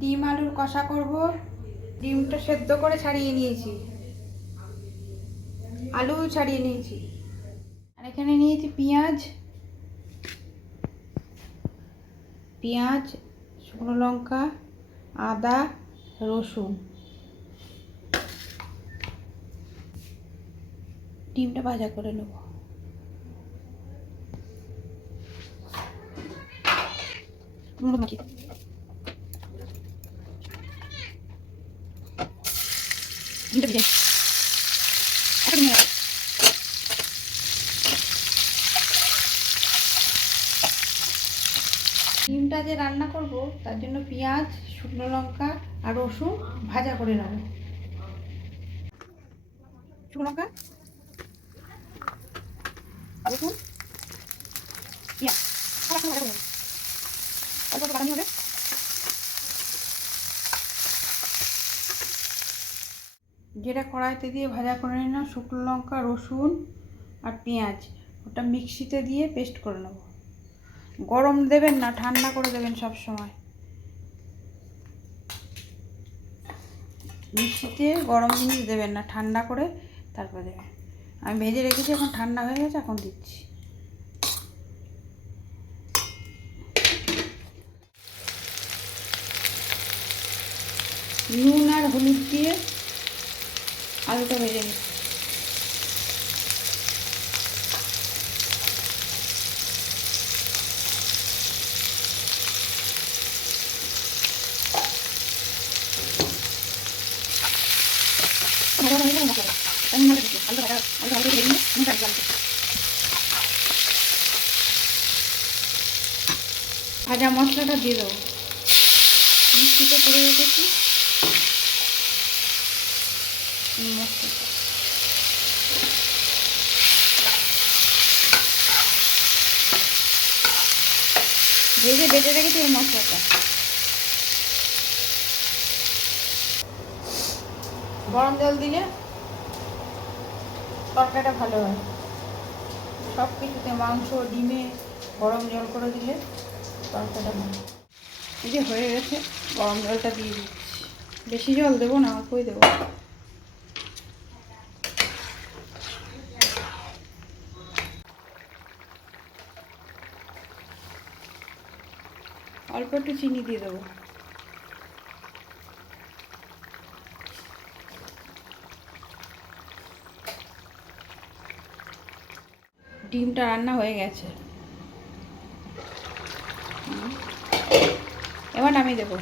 ডিম আলুর কষা করব। ডিমটা সেদ্ধ করে ছাড়িয়ে নিয়েছি, আলু ছাড়িয়ে নিয়েছি, আর এখানে নিয়েছি পেঁয়াজ, শুকনো লঙ্কা, আদা, রসুন। ডিমটা ভাজা করে নেব। ডিমটা যে রান্না করব তার জন্য পেঁয়াজ, শুকনো লঙ্কা আর রসুন ভাজা করে নেব। শুকনো লঙ্কা, রসুন, পেঁয়াজ ভাজা করে নেব। অল্প অল্প বাদামি হবে। যেটা কড়াইতে দিয়ে ভাজা করে নিলাম শুকনো লঙ্কা, রসুন আর পেঁয়াজ, ওটা মিক্সিতে দিয়ে পেস্ট করে নেব। গরম দেবেন না, ঠান্ডা করে দেবেন সব সময়। মিক্সিতে গরম জিনিস দেবেন না, ঠান্ডা করে তারপর দেবেন। আমি ভেজে রেখেছি, এখন ঠান্ডা হয়ে গেছে, এখন দিচ্ছি। নুন আর হলুদ দিয়ে আলুটা ভেজে নিচ্ছি। ভাজা মশলাটা দিয়ে দেবো, মিক্সিতে করে রেখেছি মশলাটা। ভেজে বেটে রেখেছি এই মশলাটা। গরম জল দিলে তরকারিটা ভালো হয়। সব কিছুতে, মাংস, ডিমে গরম জল করে দিলে তরকারিটা ভালো। এই যে হয়ে গেছে, গরম জলটা দিয়ে দিচ্ছি। বেশি জল দেবো না, অল্পই দেবো। অল্প একটু চিনি দিয়ে দেবো। ডিমটা রান্না হয়ে গেছে, এবার নামিয়ে দেবো।